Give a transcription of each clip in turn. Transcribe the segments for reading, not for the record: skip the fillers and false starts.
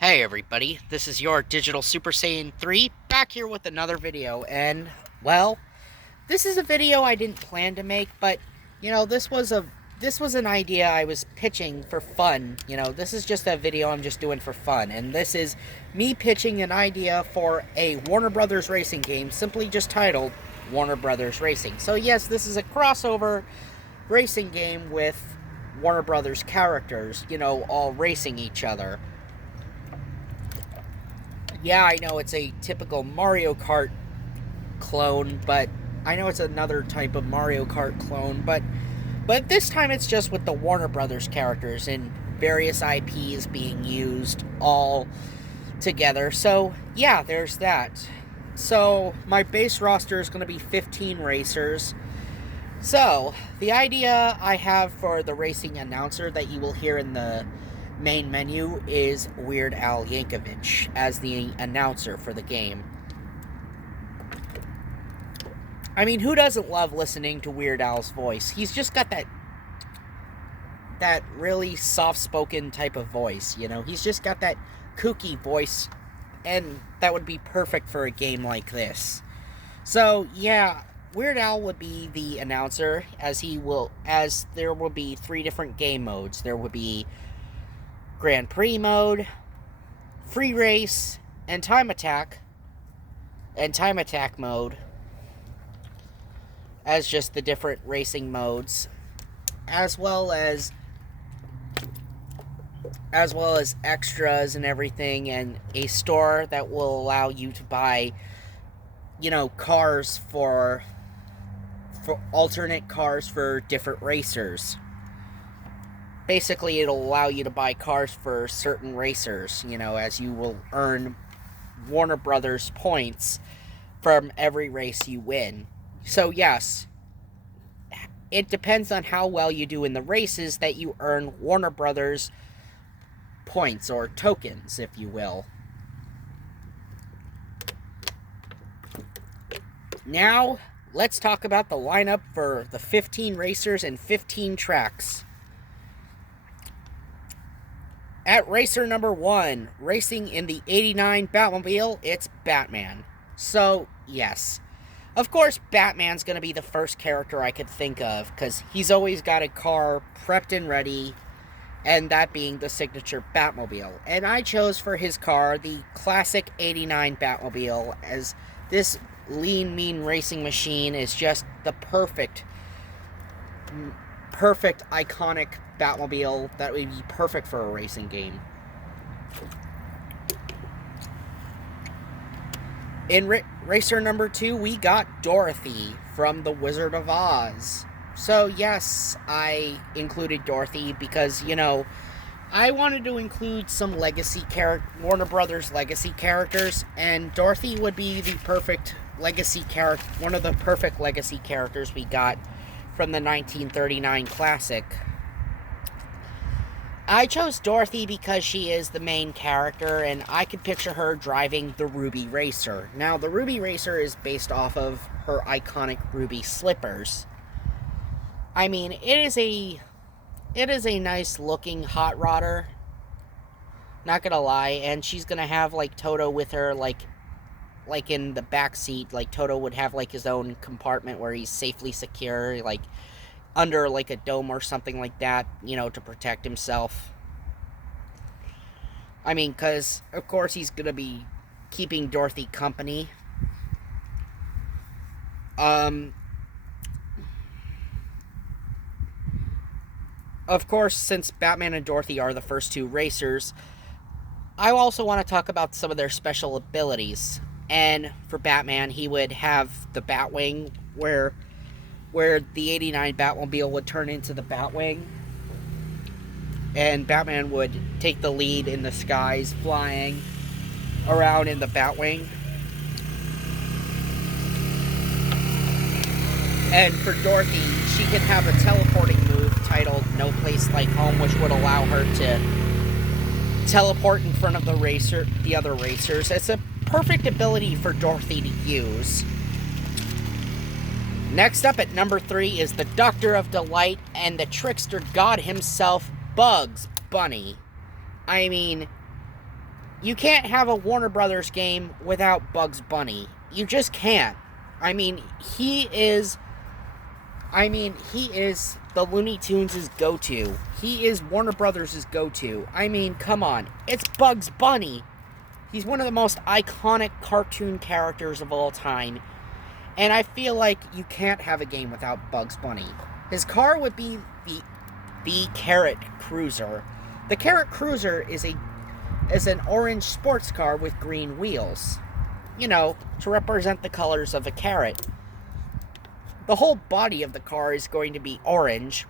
Hey everybody, this is your Digital Super Saiyan 3 back here with another video, and well, this is a video I didn't plan to make, but this was an idea I was pitching for fun. This is just a video I'm just doing for fun, and this is me pitching an idea for a Warner Brothers racing game simply just titled Warner Brothers Racing. So yes, this is a crossover racing game with Warner Brothers characters, all racing each other. Yeah, I know it's a typical Mario Kart clone, but I know it's another type of Mario Kart clone, but this time it's just with the Warner Brothers characters and various IPs being used all together. So, yeah, there's that. So, my base roster is going to be 15 racers. So, the idea I have for the racing announcer that you will hear in the main menu is Weird Al Yankovic as the announcer for the game. I mean, who doesn't love listening to Weird Al's voice? He's just got that really soft-spoken type of voice, He's just got that kooky voice, and that would be perfect for a game like this. So, yeah, Weird Al would be the announcer, as there will be 3 different game modes. There will be Grand Prix mode, Free Race, and Time Attack mode as just the different racing modes, as well as extras and everything, and a store that will allow you to buy, cars for alternate cars for different racers. Basically, it'll allow you to buy cars for certain racers, as you will earn Warner Brothers points from every race you win. So, yes, it depends on how well you do in the races that you earn Warner Brothers points, or tokens, if you will. Now, let's talk about the lineup for the 15 racers and 15 tracks. At racer number 1, racing in the 89 Batmobile, it's Batman. So, yes. Of course, Batman's going to be the first character I could think of, because he's always got a car prepped and ready, and that being the signature Batmobile. And I chose for his car the classic 89 Batmobile, as this lean, mean racing machine is just the perfect, iconic Batmobile that would be perfect for a racing game. In racer number 2, we got Dorothy from The Wizard of Oz. So yes, I included Dorothy because, I wanted to include some Warner Brothers legacy characters, and Dorothy would be the perfect legacy character, one of the perfect legacy characters we got from the 1939 classic. I chose Dorothy because she is the main character, and I could picture her driving the Ruby Racer. Now, the Ruby Racer is based off of her iconic ruby slippers. I mean, it is a nice looking hot rodder, not gonna lie, and she's gonna have like Toto with her, like in the back seat. Like Toto would have like his own compartment where he's safely secure, like under like a dome or something like that, to protect himself. I mean, because of course he's gonna be keeping Dorothy company. Of course, since Batman and Dorothy are the first 2 racers, I also want to talk about some of their special abilities. And for Batman, he would have the Batwing, where the 89 Batmobile would turn into the Batwing, and Batman would take the lead in the skies, flying around in the Batwing. And for Dorothy, she can have a teleporting move titled No Place Like Home, which would allow her to teleport in front of the other racers. It's a perfect ability for Dorothy to use. Next up at number 3 is the Doctor of Delight and the trickster god himself, Bugs Bunny. I mean, You can't have a Warner Brothers game without Bugs Bunny. You just can't. I mean, he is the Looney Tunes' go-to. He is Warner Brothers' go-to. I mean, come on. It's Bugs Bunny. He's one of the most iconic cartoon characters of all time. And I feel like you can't have a game without Bugs Bunny. His car would be the Carrot Cruiser. The Carrot Cruiser is an orange sports car with green wheels. You know, to represent the colors of a carrot. The whole body of the car is going to be orange,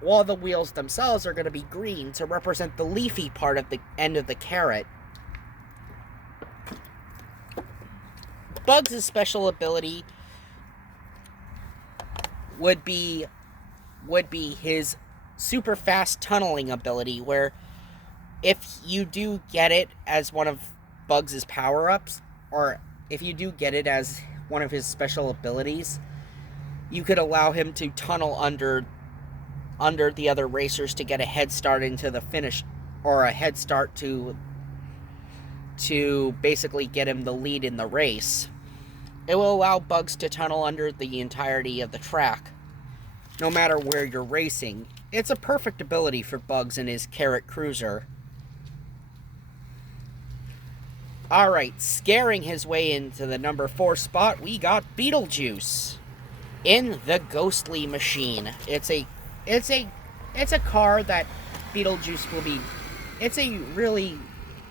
while the wheels themselves are going to be green to represent the leafy part of the end of the carrot. Bugs' special ability would be his super fast tunneling ability, where if you do get it as one of Bugs' power-ups, or if you do get it as one of his special abilities, you could allow him to tunnel under the other racers to get a head start into the finish, or a head start to basically get him the lead in the race. It will allow Bugs to tunnel under the entirety of the track, no matter where you're racing. It's a perfect ability for Bugs and his Carrot Cruiser. Alright, scaring his way into the number 4 spot, we got Beetlejuice in the Ghostly Machine. It's a car that Beetlejuice will be... It's a really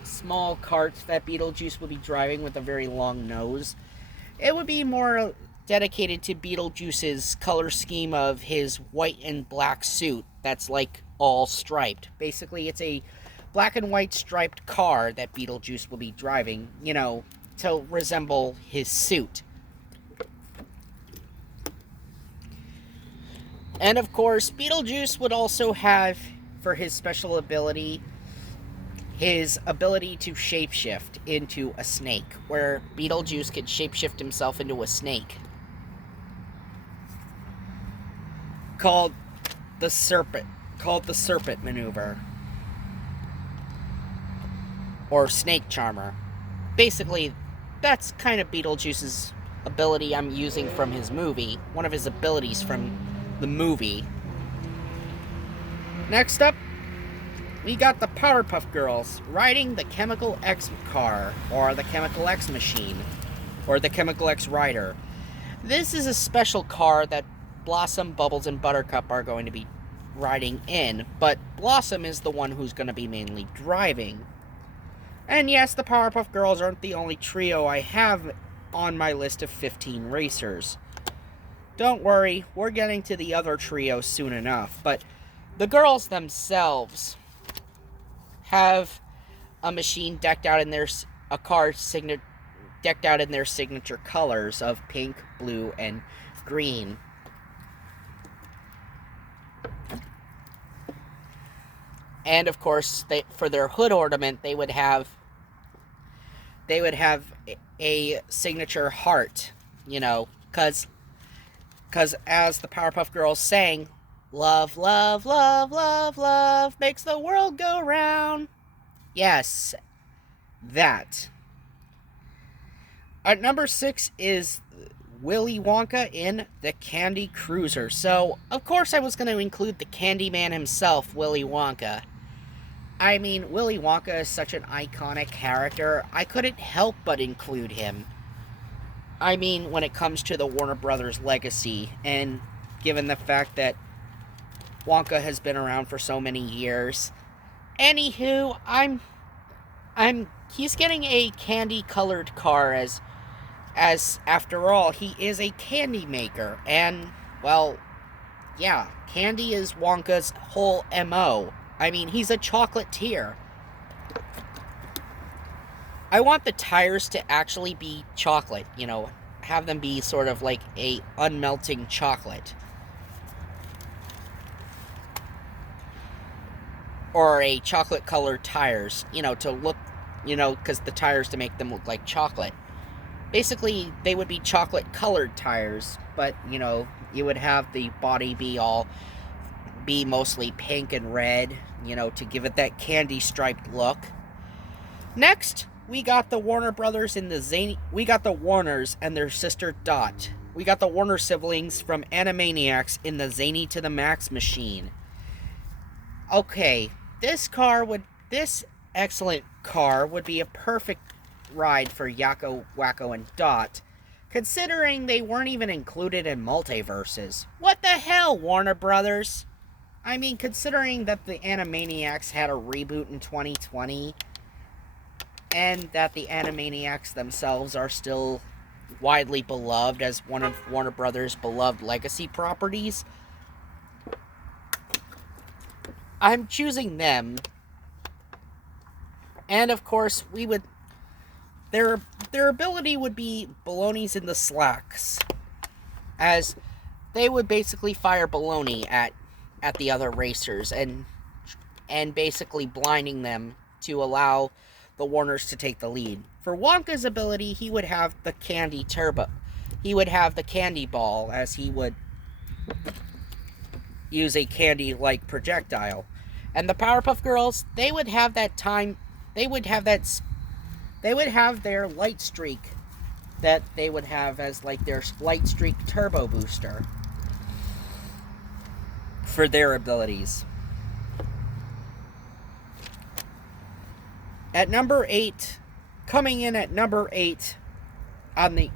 small cart that Beetlejuice will be driving with a very long nose. It would be more dedicated to Beetlejuice's color scheme of his white and black suit that's like all striped. Basically, it's a black and white striped car that Beetlejuice will be driving, you know, to resemble his suit. And of course, Beetlejuice would also have, for his special ability, his ability to shapeshift into a snake, where Beetlejuice could shapeshift himself into a snake. Called the Serpent Maneuver. Or Snake Charmer. Basically, that's kind of Beetlejuice's ability I'm using from his movie. One of his abilities from the movie. Next up, we got the Powerpuff Girls riding the Chemical X car, or the Chemical X machine, or the Chemical X rider. This is a special car that Blossom, Bubbles, and Buttercup are going to be riding in, but Blossom is the one who's going to be mainly driving. And yes, the Powerpuff Girls aren't the only trio I have on my list of 15 racers. Don't worry, we're getting to the other trio soon enough, but the girls themselves have a machine decked out in their signature colors of pink, blue, and green. And of course, for their hood ornament, they would have a signature heart, you know, because as the Powerpuff Girls sang, love, love, love, love, love makes the world go round. Yes, that. At number 6 is Willy Wonka in the Candy Cruiser. So, of course I was going to include the Candyman himself, Willy Wonka. I mean, Willy Wonka is such an iconic character, I couldn't help but include him. I mean, when it comes to the Warner Brothers legacy, and given the fact that Wonka has been around for so many years. Anywho, he's getting a candy-colored car as after all, he is a candy maker, and, well, yeah, candy is Wonka's whole MO. I mean, he's a chocolatier. I want the tires to actually be chocolate, you know, have them be sort of like a unmelting chocolate. Or a chocolate-colored tires, you know, to look, you know, because the tires to make them look like chocolate. Basically, they would be chocolate-colored tires, but, you know, you would have the body be mostly pink and red, you know, to give it that candy-striped look. Next, we got the Warner Brothers in the Zany. We got the Warners and their sister Dot. We got the Warner siblings from Animaniacs in the Zany to the Max machine. Okay, this excellent car would be a perfect ride for Yakko, Wakko, and Dot, considering they weren't even included in multiverses. What the hell, Warner Brothers? I mean, considering that the Animaniacs had a reboot in 2020, and that the Animaniacs themselves are still widely beloved as one of Warner Brothers' beloved legacy properties, I'm choosing them. And of course, their ability would be balonies in the slacks, as they would basically fire baloney at the other racers and basically blinding them to allow the Warners to take the lead. For Wonka's ability, he would have the candy turbo. He would have the candy ball, as he would use a candy-like projectile. And the Powerpuff Girls, they would have that time. They would have their light streak that they would have as like their light streak turbo booster for their abilities. At number 8, coming in at number 8 on the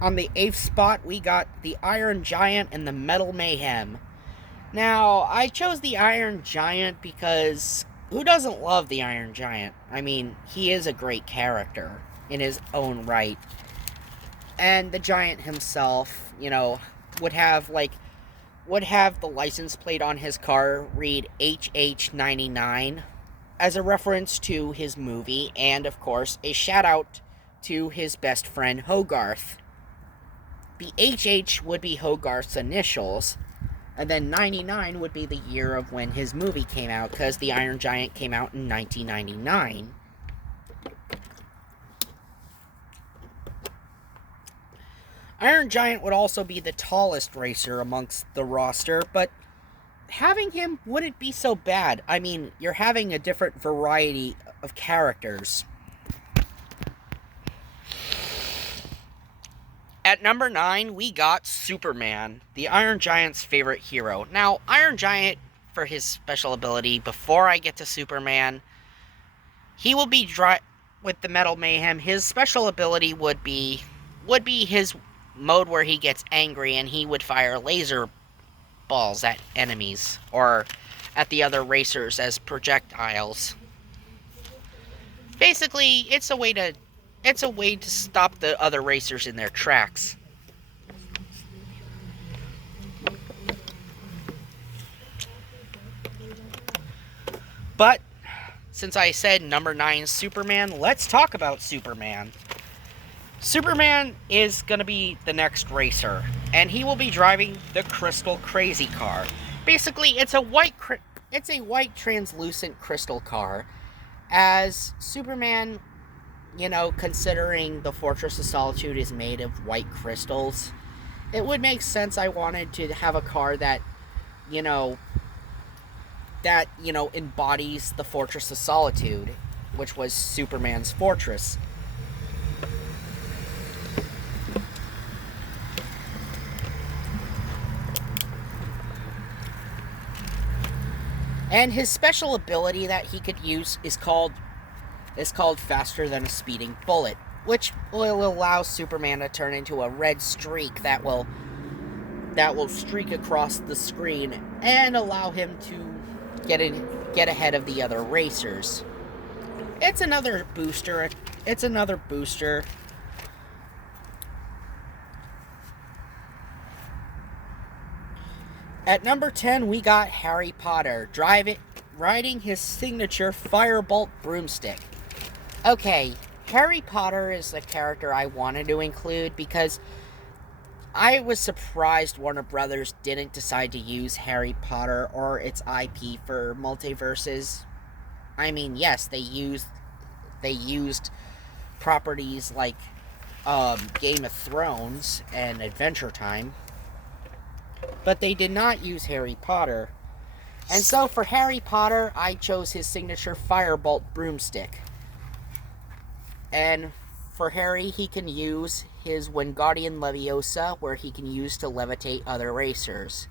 8th spot, we got the Iron Giant and the Metal Mayhem. Now, I chose the Iron Giant because who doesn't love the Iron Giant? I mean, he is a great character in his own right. And the Giant himself, would have the license plate on his car read HH99 as a reference to his movie, and of course, a shout out to his best friend Hogarth. The HH would be Hogarth's initials, and then 99 would be the year of when his movie came out, because the Iron Giant came out in 1999. Iron Giant would also be the tallest racer amongst the roster, but having him wouldn't be so bad. I mean, you're having a different variety of characters. At number 9, we got Superman, the Iron Giant's favorite hero. Now, Iron Giant, for his special ability, before I get to Superman, he will be with the Metal Mayhem. His special ability would be his mode where he gets angry and he would fire laser balls at enemies or at the other racers as projectiles. Basically, it's a way to stop the other racers in their tracks. But since I said number 9 Superman, let's talk about Superman. Superman is going to be the next racer, and he will be driving the Crystal Crazy car. Basically, it's a white translucent crystal car. As Superman, considering the Fortress of Solitude is made of white crystals, it would make sense I wanted to have a car that, embodies the Fortress of Solitude, which was Superman's fortress. And his special ability that he could use is called Faster Than a Speeding Bullet, which will allow Superman to turn into a red streak that will streak across the screen and allow him to get ahead of the other racers. It's another booster. At number 10, we got Harry Potter riding his signature Firebolt broomstick. Okay, Harry Potter is a character I wanted to include because I was surprised Warner Brothers didn't decide to use Harry Potter or its IP for multiverses. I mean, yes, they used properties like Game of Thrones and Adventure Time, but they did not use Harry Potter. And so for Harry Potter, I chose his signature Firebolt broomstick. And for Harry, he can use his Wingardium Leviosa, where he can use to levitate other racers.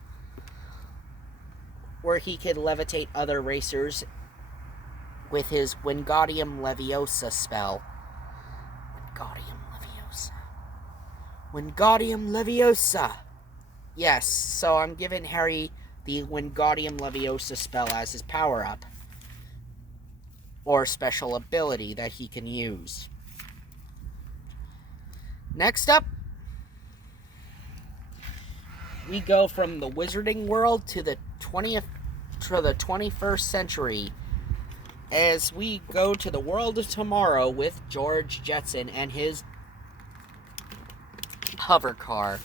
Where he can levitate other racers with his Wingardium Leviosa spell. Wingardium Leviosa. Wingardium Leviosa. Yes, so I'm giving Harry the Wingardium Leviosa spell as his power-up. Or special ability that he can use. Next up, we go from the Wizarding World to the 21st century, as we go to the world of tomorrow with George Jetson and his hover car.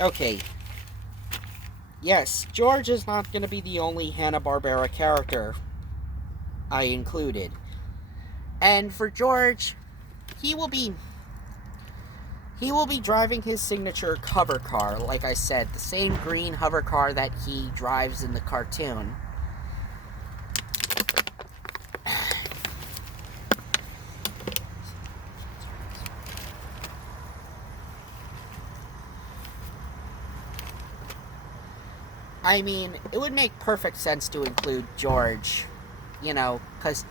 Okay. Yes, George is not going to be the only Hanna-Barbera character I included. And for George, he will be driving his signature hover car, like I said, the same green hover car that he drives in the cartoon. I mean, it would make perfect sense to include George, you know, because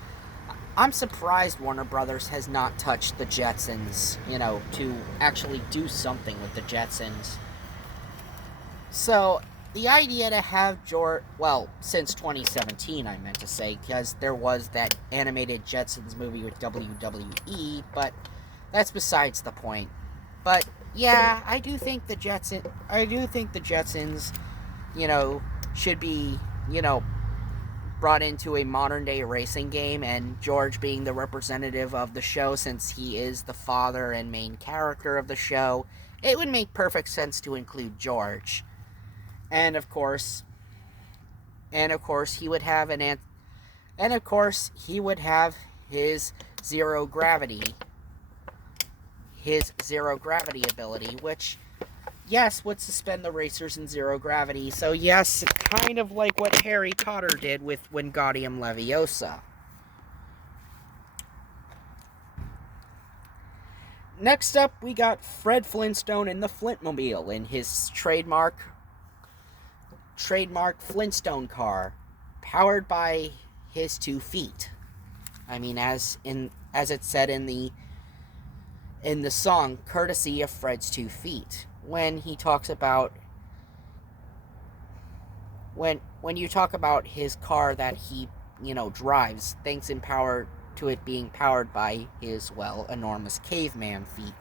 I'm surprised Warner Brothers has not touched the Jetsons, you know, to actually do something with the Jetsons. So, the idea to have George, well, since 2017, I meant to say, because there was that animated Jetsons movie with WWE, but that's besides the point. But, yeah, I do think the Jetsons, you know, should be, you know, brought into a modern-day racing game, and George being the representative of the show, since he is the father and main character of the show, it would make perfect sense to include George. And of course, he would have his zero gravity ability, which, yes, would suspend the racers in zero gravity. So yes, kind of like what Harry Potter did with Wingardium Leviosa. Next up, we got Fred Flintstone in the Flintmobile in his trademark Flintstone car, powered by his 2 feet. I mean, as it said in the song, courtesy of Fred's 2 feet. When he talks about when you talk about his car that he, you know, drives, thanks in power to it being powered by his, well, enormous caveman feet.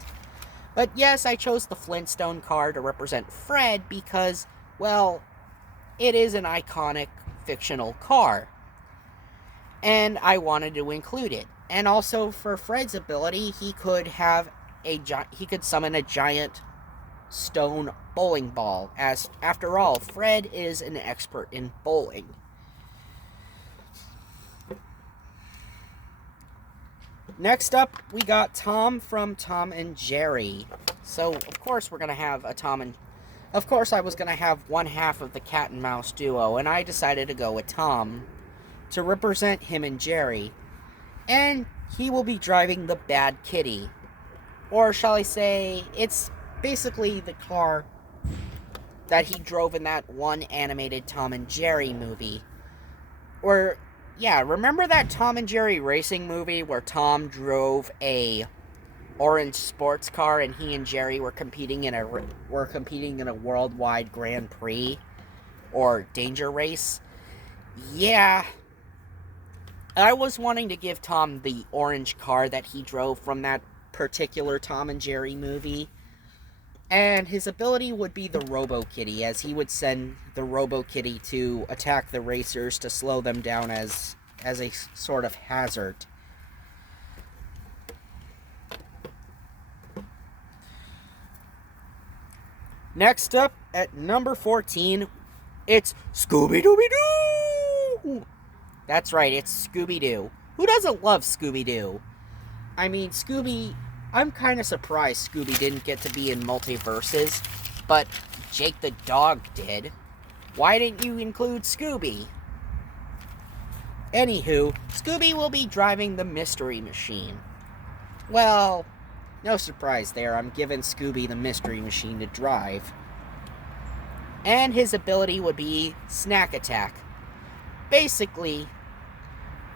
But yes, I chose the Flintstone car to represent Fred because, well, it is an iconic fictional car, and I wanted to include it. And also for Fred's ability, he could summon a giant stone bowling ball, as after all, Fred is an expert in bowling. Next up, we got Tom from Tom and Jerry. So, of course, we're going to have Of course, I was going to have one half of the cat and mouse duo, and I decided to go with Tom to represent him and Jerry. And he will be driving the Bad Kitty. Or shall I say, it's basically the car that he drove in that one animated Tom and Jerry movie. Or, yeah, remember that Tom and Jerry racing movie where Tom drove a orange sports car and he and Jerry were competing in a worldwide Grand Prix or danger race? Yeah, I was wanting to give Tom the orange car that he drove from that particular Tom and Jerry movie. And his ability would be the Robo-Kitty, as he would send the Robo-Kitty to attack the racers to slow them down as a sort of hazard. Next up, at number 14, it's Scooby-Dooby-Doo! That's right, it's Scooby-Doo. Who doesn't love Scooby-Doo? I mean, I'm kind of surprised Scooby didn't get to be in Multiverses, but Jake the dog did. Why didn't you include Scooby? Anywho, Scooby will be driving the Mystery Machine. Well, no surprise there, I'm giving Scooby the Mystery Machine to drive. And his ability would be Snack Attack. Basically,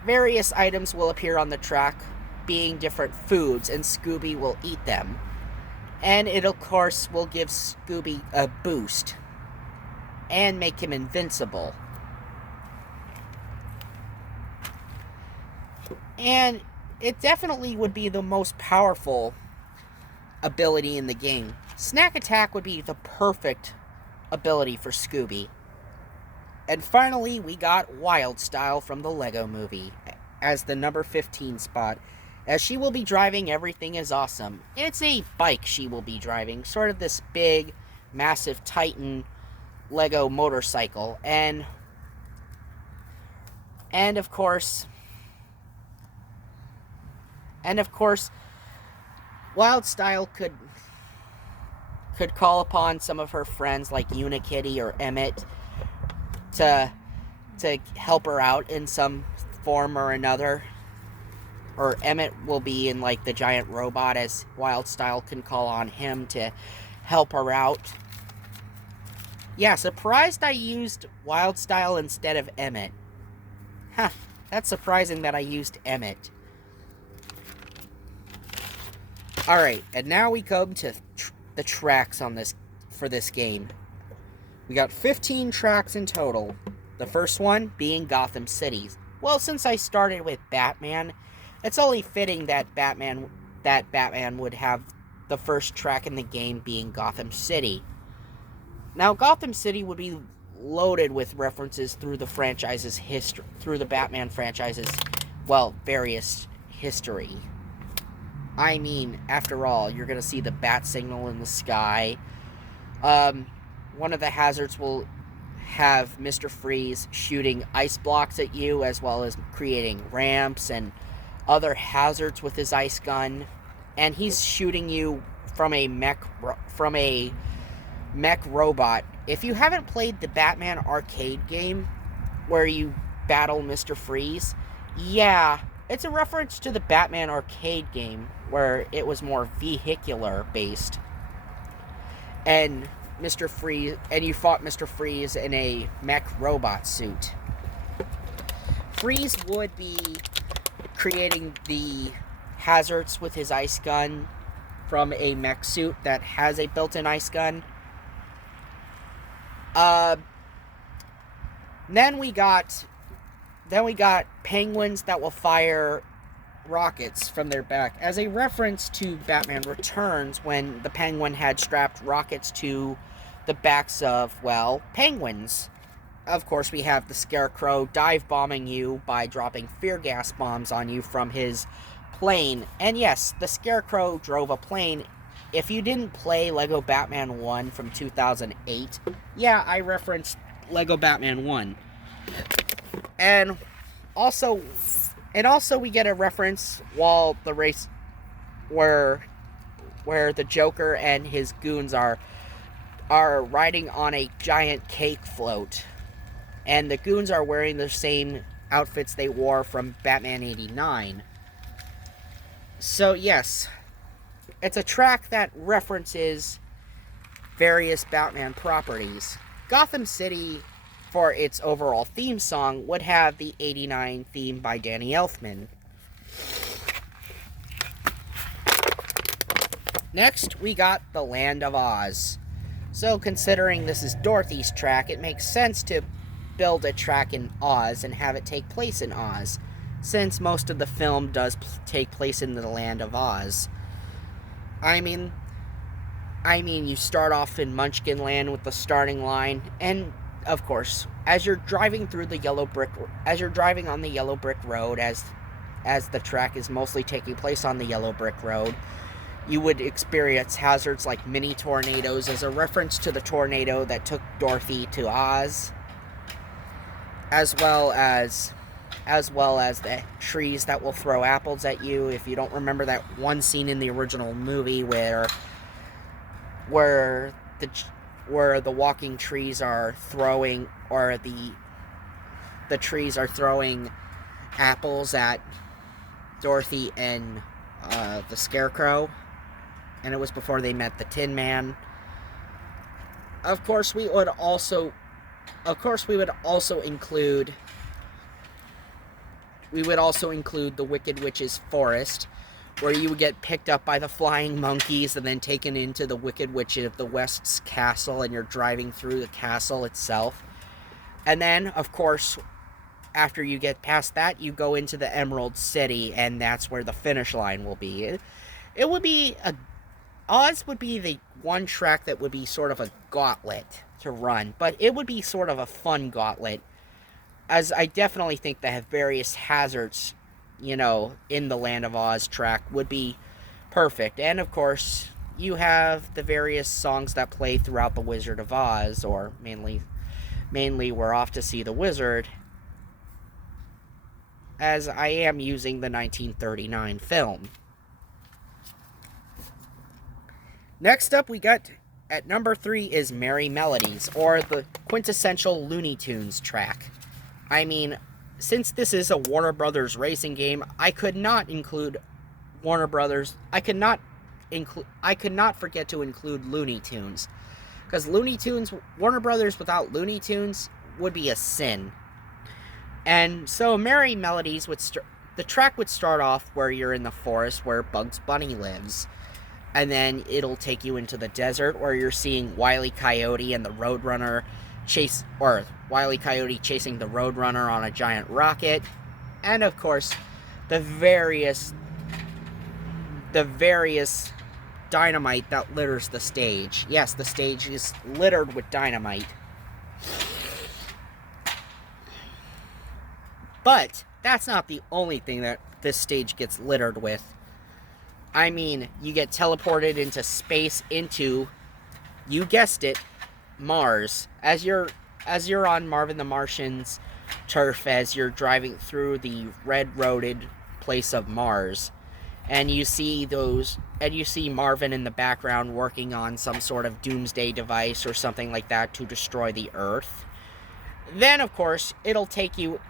various items will appear on the track, being different foods, and Scooby will eat them. And it, of course, will give Scooby a boost and make him invincible. And it definitely would be the most powerful ability in the game. Snack Attack would be the perfect ability for Scooby. And finally, we got Wild Style from the Lego Movie as the number 15 spot, as she will be driving Everything Is Awesome. It's a bike she will be driving, sort of this big, massive Titan Lego motorcycle. And of course, Wild Style could call upon some of her friends like Unikitty or Emmett to help her out in some form or another. Or Emmett will be in like the giant robot, as Wild Style can call on him to help her out. Yeah, surprised I used Wild Style instead of Emmett. Huh, that's surprising that I used Emmett. Alright, and now we come to the tracks on for this game. We got 15 tracks in total. The first one being Gotham City. Well, since I started with Batman, it's only fitting that Batman would have the first track in the game being Gotham City. Now, Gotham City would be loaded with references through the franchise's history, through the Batman franchise's, well, various history. I mean, after all, you're going to see the bat signal in the sky. One of the hazards will have Mr. Freeze shooting ice blocks at you, as well as creating ramps and other hazards with his ice gun. And he's shooting you from a mech robot. If you haven't played the Batman arcade game where you battle Mr. Freeze, yeah, it's a reference to the Batman arcade game where it was more vehicular based. And you fought Mr. Freeze in a mech robot suit. Freeze would be creating the hazards with his ice gun from a mech suit that has a built-in ice gun. Then we got penguins that will fire rockets from their back, as a reference to Batman Returns, when the Penguin had strapped rockets to the backs of, well, penguins. Of course, we have the Scarecrow dive bombing you by dropping fear gas bombs on you from his plane. And yes, the Scarecrow drove a plane. If you didn't play Lego Batman 1 from 2008, yeah, I referenced Lego Batman 1. And also we get a reference while the race where the Joker and his goons are riding on a giant cake float. And the goons are wearing the same outfits they wore from Batman 89. So yes, it's a track that references various Batman properties. Gotham City, for its overall theme song, would have the 89 theme by Danny Elfman. Next, we got the Land of Oz. So considering this is Dorothy's track, it makes sense to build a track in Oz and have it take place in Oz, since most of the film does take place in the Land of Oz. I mean, you start off in Munchkin Land with the starting line, and of course, as you're driving on the yellow brick road, as the track is mostly taking place on the yellow brick road, you would experience hazards like mini tornadoes, as a reference to the tornado that took Dorothy to Oz, as well as the trees that will throw apples at you. If you don't remember that one scene in the original movie where the walking trees are throwing, or the trees are throwing apples at Dorothy and the Scarecrow, and it was before they met the Tin Man. Of course, we would also include the Wicked Witch's Forest, where you would get picked up by the flying monkeys and then taken into the Wicked Witch of the West's castle, and you're driving through the castle itself. And then, of course, after you get past that, you go into the Emerald City, and that's where the finish line will be. It would be Oz would be the one track that would be sort of a gauntlet to run, but it would be sort of a fun gauntlet, as I definitely think that various hazards, in the Land of Oz track would be perfect. And of course, you have the various songs that play throughout the Wizard of Oz, or mainly We're Off to See the Wizard, as I am using the 1939 film. Next up, we got at number 3 is Merry Melodies, or the quintessential Looney Tunes track. I mean, since this is a Warner Brothers racing game, I could not include Warner Brothers. I could not forget to include Looney Tunes, because Warner Brothers without Looney Tunes would be a sin. And so Merry Melodies the track would start off where you're in the forest where Bugs Bunny lives. And then it'll take you into the desert where you're seeing Wile E. Coyote and the Roadrunner Wile E. Coyote chasing the Roadrunner on a giant rocket. And of course, the various dynamite that litters the stage. Yes, the stage is littered with dynamite. But that's not the only thing that this stage gets littered with. I mean, you get teleported into space into, you guessed it, Mars. As you're on Marvin the Martian's turf, as you're driving through the red-roaded place of Mars, and you see Marvin in the background working on some sort of doomsday device or something like that to destroy the Earth. Then, of course, you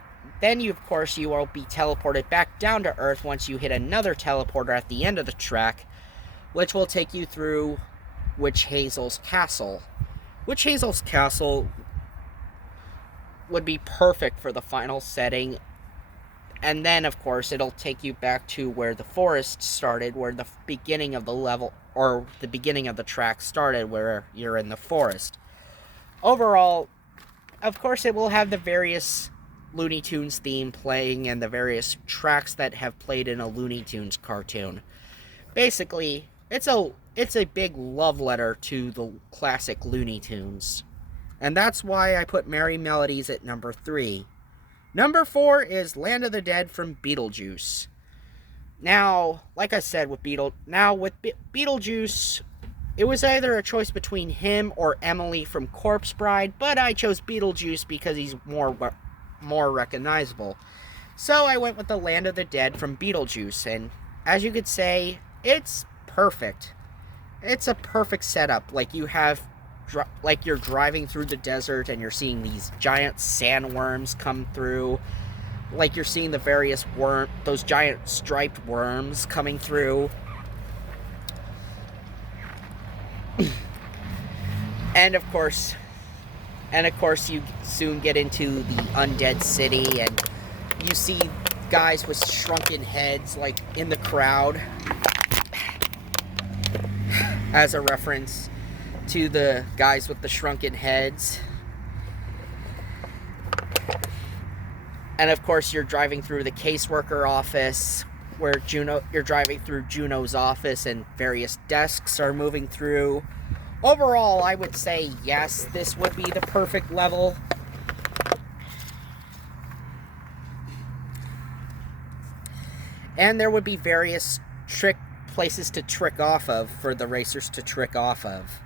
will be teleported back down to Earth once you hit another teleporter at the end of the track, which will take you through Witch Hazel's castle. Witch Hazel's castle would be perfect for the final setting, and then, of course, it'll take you back to where the forest started, where the beginning of the level, or the beginning of the track started, where you're in the forest. Overall, of course, it will have the various Looney Tunes theme playing and the various tracks that have played in a Looney Tunes cartoon. Basically, it's a big love letter to the classic Looney Tunes. And that's why I put Merry Melodies at number 3. Number 4 is Land of the Dead from Beetlejuice. Now, like I said, with Beetlejuice, it was either a choice between him or Emily from Corpse Bride, but I chose Beetlejuice because he's more recognizable. So I went with the Land of the Dead from Beetlejuice, and as you could say, it's perfect. It's a perfect setup. Like you're driving through the desert and you're seeing these giant sandworms come through. Like you're seeing the various those giant striped worms coming through. And of course, you soon get into the undead city, and you see guys with shrunken heads, like, in the crowd, as a reference to the guys with the shrunken heads. And of course, you're driving through the caseworker office, where you're driving through Juno's office, and various desks are moving through. Overall, I would say yes, this would be the perfect level. And there would be various places to trick off of for the racers to trick off of.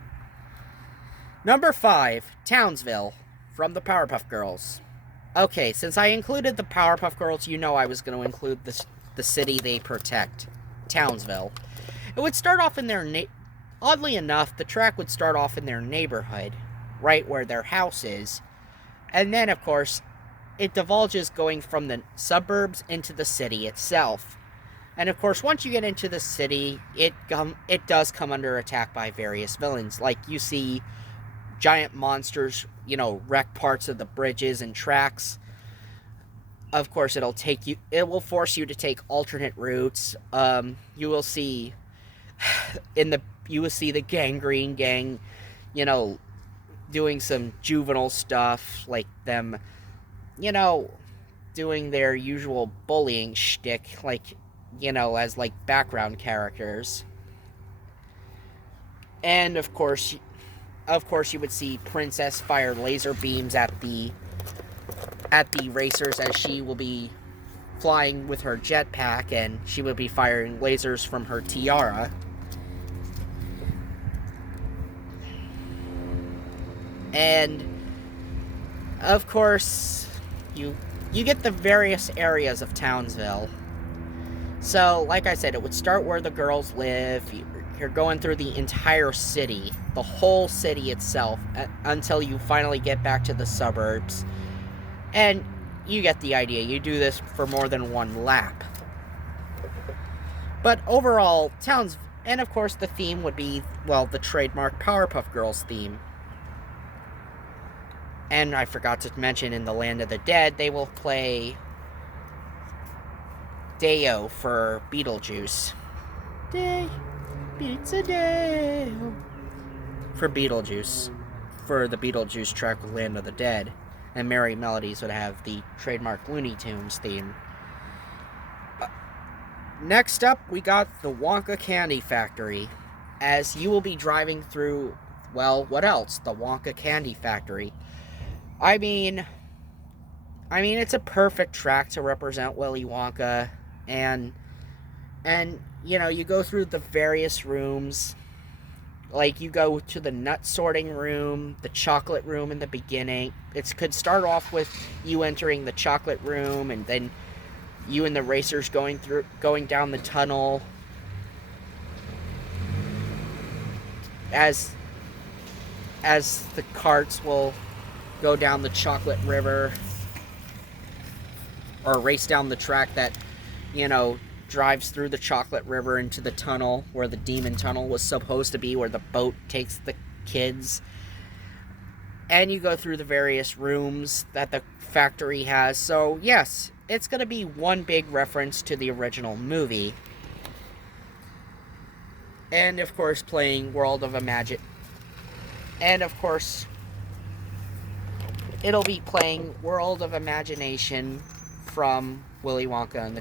Number 5, Townsville from the Powerpuff Girls. Okay, since I included the Powerpuff Girls, you know I was going to include the city they protect, Townsville. It would start off in their oddly enough, the track would start off in their neighborhood, right where their house is. And then, of course, it divulges going from the suburbs into the city itself. And of course, once you get into the city, it does come under attack by various villains. Like, you see giant monsters, wreck parts of the bridges and tracks. Of course, it will force you to take alternate routes. You will see the Gangrene Gang, doing some juvenile stuff, like them, doing their usual bullying shtick, as background characters. And of course you would see Princess fire laser beams at the racers, as she will be flying with her jetpack, and she will be firing lasers from her tiara. And of course, you get the various areas of Townsville. So, like I said, it would start where the girls live. You're going through the entire city, the whole city itself, until you finally get back to the suburbs. And you get the idea. You do this for more than one lap. But overall, and of course the theme would be, the trademark Powerpuff Girls theme. And I forgot to mention, in the Land of the Dead, they will play Day-O for Beetlejuice. Day, pizza Day-O. For Beetlejuice. For the Beetlejuice track with Land of the Dead. And Merry Melodies would have the trademark Looney Tunes theme. Next up, we got the Wonka Candy Factory. As you will be driving through, what else? The Wonka Candy Factory. I mean, it's a perfect track to represent Willy Wonka, and you go through the various rooms. Like, you go to the nut sorting room, the chocolate room in the beginning. It could start off with you entering the chocolate room, and then you and the racers going down the tunnel. As the carts will go down the chocolate river, or race down the track that, drives through the chocolate river into the tunnel where the demon tunnel was supposed to be, where the boat takes the kids. And you go through the various rooms that the factory has. So yes, it's going to be one big reference to the original movie. And of course, playing World of Imagine. And of course, it'll be playing World of Imagination from Willy Wonka and the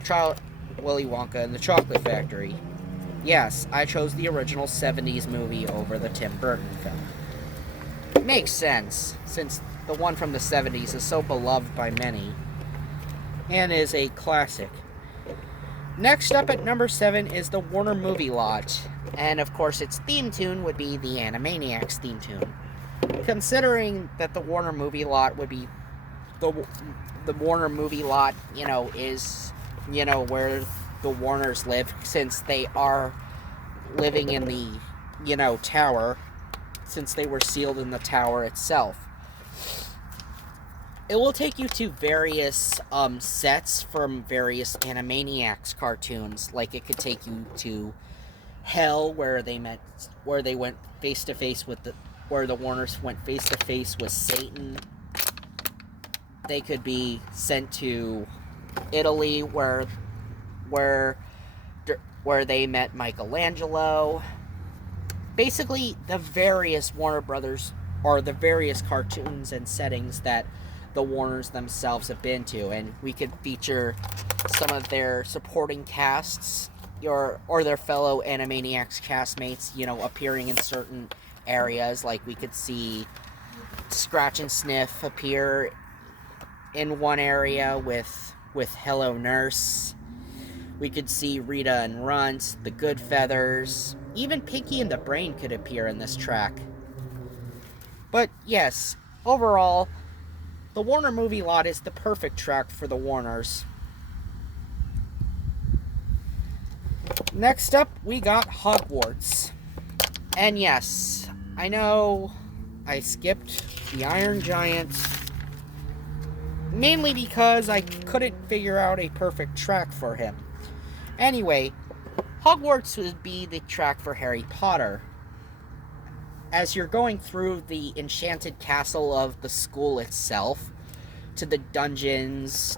Chocolate Factory. Yes, I chose the original 70s movie over the Tim Burton film. It makes sense, since the one from the 70s is so beloved by many, and is a classic. Next up at number 7 is the Warner Movie Lot, and of course its theme tune would be the Animaniacs theme tune. Considering that the Warner Movie Lot would be the Warner Movie Lot, is, where the Warners live, since they are living in the, tower, since they were sealed in the tower itself. It will take you to various sets from various Animaniacs cartoons. Like, it could take you to Hell, where the Warners went face to face with Satan. They could be sent to Italy, where they met Michelangelo. Basically, the various Warner Brothers, or the various cartoons and settings that the Warners themselves have been to, and we could feature some of their supporting casts, or their fellow Animaniacs castmates, appearing in certain areas. Like, we could see Scratch and Sniff appear in one area with Hello Nurse. We could see Rita and Runt, the Good Feathers. Even Pinky and the Brain could appear in this track. But yes, overall, the Warner Movie Lot is the perfect track for the Warners. Next up, we got Hogwarts. And yes, I know I skipped the Iron Giant. mainly because I couldn't figure out a perfect track for him. Anyway, Hogwarts would be the track for Harry Potter. As you're going through the enchanted castle of the school itself, to the dungeons,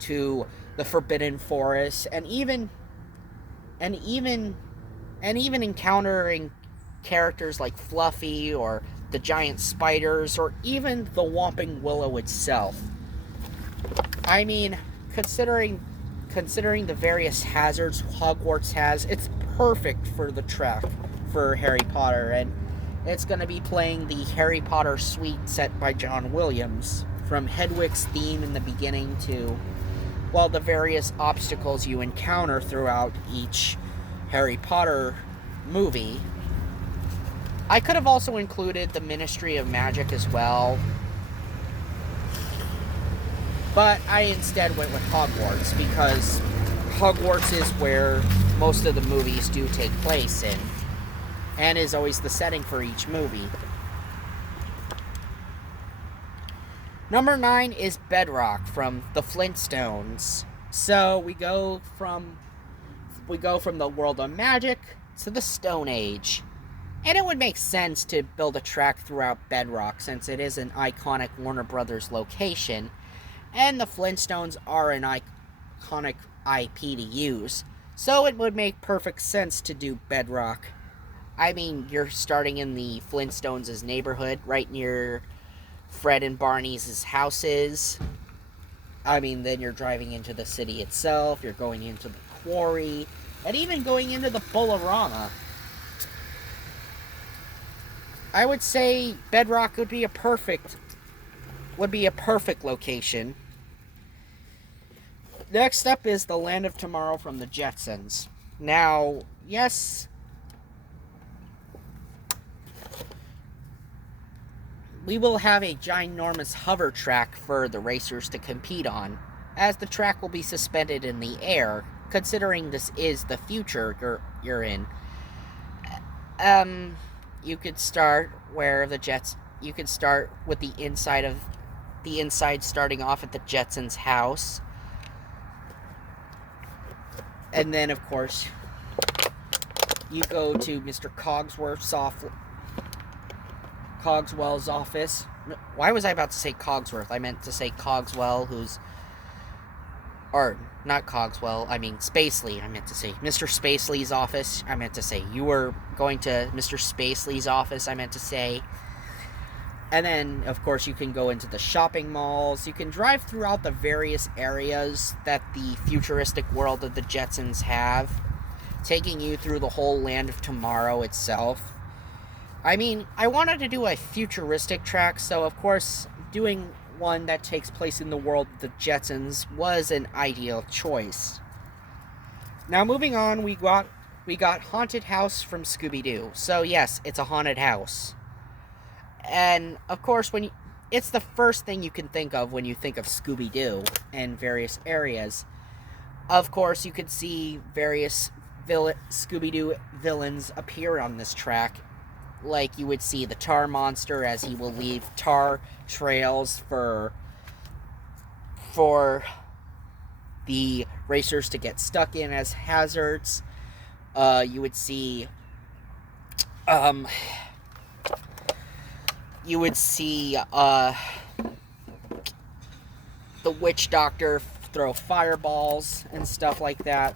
to the Forbidden Forest, and even encountering characters like Fluffy or the giant spiders or even the Whomping Willow itself. I mean, considering the various hazards Hogwarts has, it's perfect for the track for Harry Potter, and it's going to be playing the Harry Potter suite set by John Williams, from Hedwig's theme in the beginning to, well, the various obstacles you encounter throughout each Harry Potter movie. I could have also included the Ministry of Magic as well, but I instead went with Hogwarts because Hogwarts is where most of the movies do take place in, and is always the setting for each movie. Number 9 is Bedrock from the Flintstones. So we go from the world of magic to the Stone Age. And it would make sense to build a track throughout Bedrock since it is an iconic Warner Brothers location, and the Flintstones are an iconic IP to use. So it would make perfect sense to do Bedrock. I mean, you're starting in the Flintstones' neighborhood, right near Fred and Barney's houses. I mean, then you're driving into the city itself, you're going into the quarry, and even going into the Bolorama. I would say Bedrock would be a perfect location. Next up is the Land of Tomorrow from the Jetsons. Now, yes, we will have a ginormous hover track for the racers to compete on, as the track will be suspended in the air, considering this is the future you're in. You could start you could start with the inside starting off at the Jetsons' house. And then, of course, you go to Mr. Cogswell's office. Why was I about to say Cogsworth? I meant to say Cogswell, or not Cogswell, I mean Spacely, I meant to say. Mr. Spacely's office, I meant to say. You were going to Mr. Spacely's office, I meant to say. And then, of course, you can go into the shopping malls. You can drive throughout the various areas that the futuristic world of the Jetsons have, taking you through the whole Land of Tomorrow itself. I mean, I wanted to do a futuristic track, so of course, doing one that takes place in the world of the Jetsons was an ideal choice. Now, moving on, we got Haunted House from Scooby-Doo. So yes, it's a haunted house. And, of course, it's the first thing you can think of when you think of Scooby-Doo and various areas. Of course, you could see various Scooby-Doo villains appear on this track. Like, you would see the tar monster, as he will leave tar trails for the racers to get stuck in as hazards. You would see the witch doctor throw fireballs and stuff like that.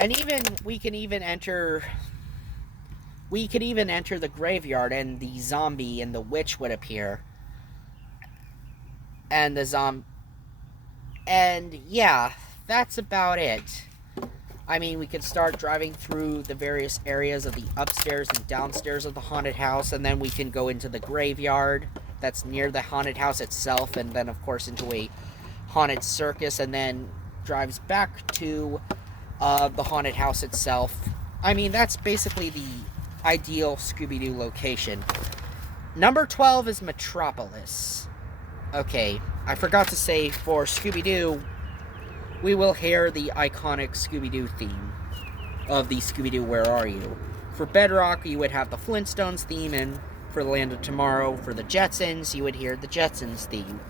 And we could even enter the graveyard, and the zombie and the witch would appear. And yeah, that's about it. I mean, we could start driving through the various areas of the upstairs and downstairs of the haunted house, and then we can go into the graveyard that's near the haunted house itself, and then, of course, into a haunted circus, and then drives back to the haunted house itself. I mean, that's basically the ideal Scooby-Doo location. Number 12 is Metropolis. Okay, I forgot to say, for Scooby-Doo, we will hear the iconic Scooby-Doo theme of the Scooby-Doo Where Are You? For Bedrock, you would have the Flintstones theme, and for the Land of Tomorrow, for the Jetsons, you would hear the Jetsons theme.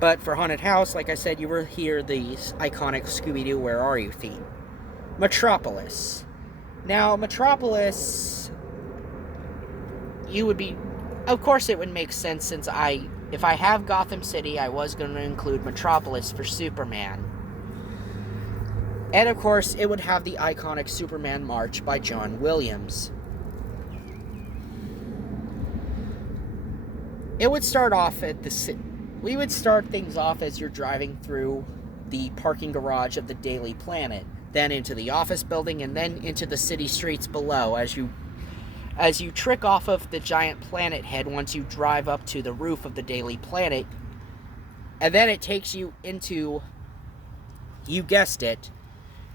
But for Haunted House, like I said, you will hear the iconic Scooby-Doo Where Are You theme. Metropolis. Now, Metropolis, you would be... Of course it would make sense since if I have Gotham City, I was going to include Metropolis for Superman. And of course, it would have the iconic Superman March by John Williams. It would start off at we would start things off as you're driving through the parking garage of the Daily Planet, then into the office building, and then into the city streets below as you trick off of the giant planet head once you drive up to the roof of the Daily Planet. And then it takes you into, you guessed it,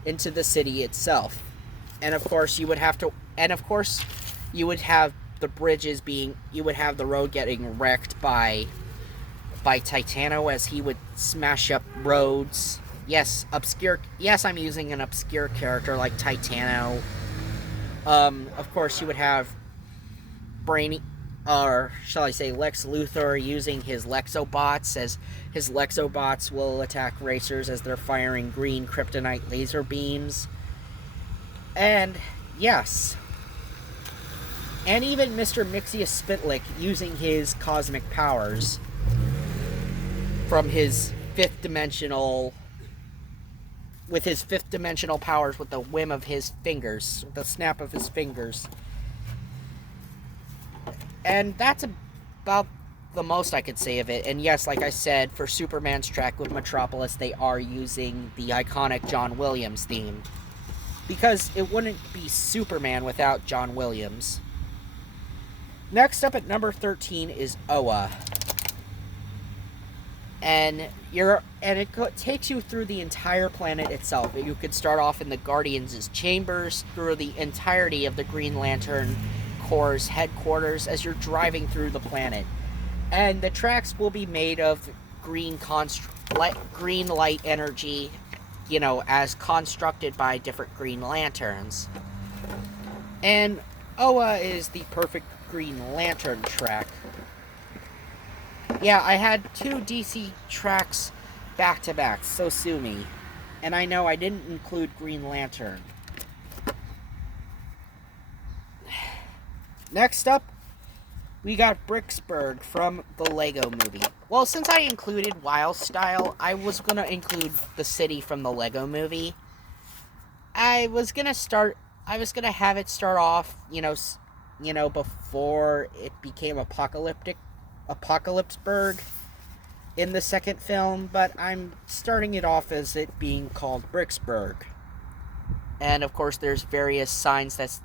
into the city itself. And of course you would have the bridges you would have the road getting wrecked by Titano as he would smash up roads. Yes, I'm using an obscure character like Titano. Of course you would have Brainy, or shall I say Lex Luthor, using his Lexobots, as his Lexobots will attack racers as they're firing green kryptonite laser beams. And yes, and even Mr. Mixius Spitlick using his cosmic powers from his fifth dimensional powers with the whim of his fingers, the snap of his fingers. And that's about the most I could say of it. And yes, like I said, for Superman's track with Metropolis, they are using the iconic John Williams theme, because it wouldn't be Superman without John Williams. Next up at number 13 is Oa. And it takes you through the entire planet itself. You could start off in the Guardians' chambers, through the entirety of the Green Lantern Corps' headquarters as you're driving through the planet. And the tracks will be made of green light energy, as constructed by different Green Lanterns. And Oa is the perfect Green Lantern track. Yeah, I had 2 DC tracks back to back, so sue me. And I know I didn't include Green Lantern. Next up, we got Bricksburg from the Lego Movie. Well, since I included Wild Style, I was going to include the city from the Lego Movie. I was going to have it start off, before it became Apocalypseburg in the second film, but I'm starting it off as it being called Bricksburg. And of course there's various signs that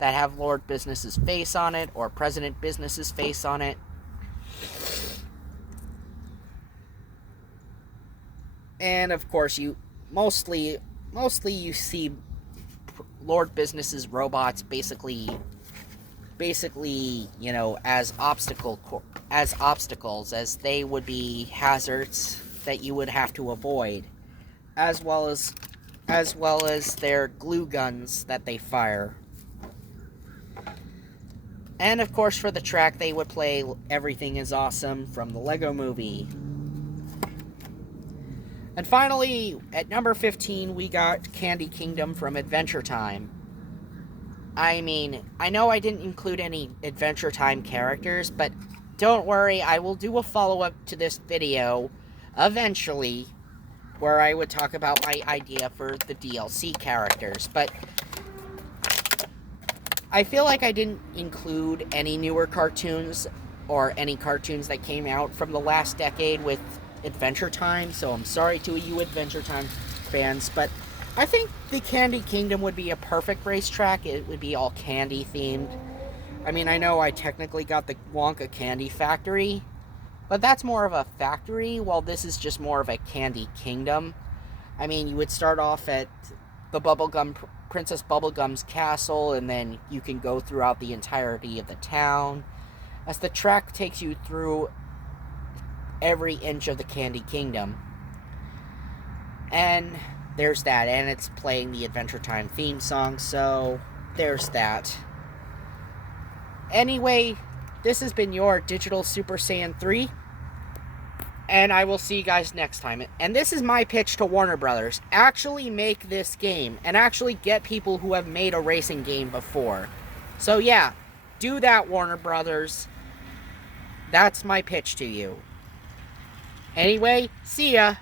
have Lord Business's face on it, or President Business's face on it. And of course you mostly you see Lord Business's robots basically, as obstacles, as they would be hazards that you would have to avoid, as well as their glue guns that they fire. And of course for the track they would play Everything Is Awesome from the Lego Movie. And finally, at number 15, we got Candy Kingdom from Adventure Time. I mean, I know I didn't include any Adventure Time characters, but don't worry, I will do a follow-up to this video eventually, where I would talk about my idea for the DLC characters. But I feel like I didn't include any newer cartoons, or any cartoons that came out from the last decade with Adventure Time, so I'm sorry to you Adventure Time fans, but I think the Candy Kingdom would be a perfect racetrack. It would be all candy themed. I mean, I know I technically got the Wonka Candy Factory, but that's more of a factory, while this is just more of a Candy Kingdom. I mean, you would start off at the Princess Bubblegum's castle, and then you can go throughout the entirety of the town, as the track takes you through every inch of the Candy Kingdom. And there's that, and it's playing the Adventure Time theme song, so there's that. Anyway, this has been your Digital Super Saiyan 3. And I will see you guys next time. And this is my pitch to Warner Brothers. Actually make this game. And actually get people who have made a racing game before. So yeah, do that, Warner Brothers. That's my pitch to you. Anyway, see ya.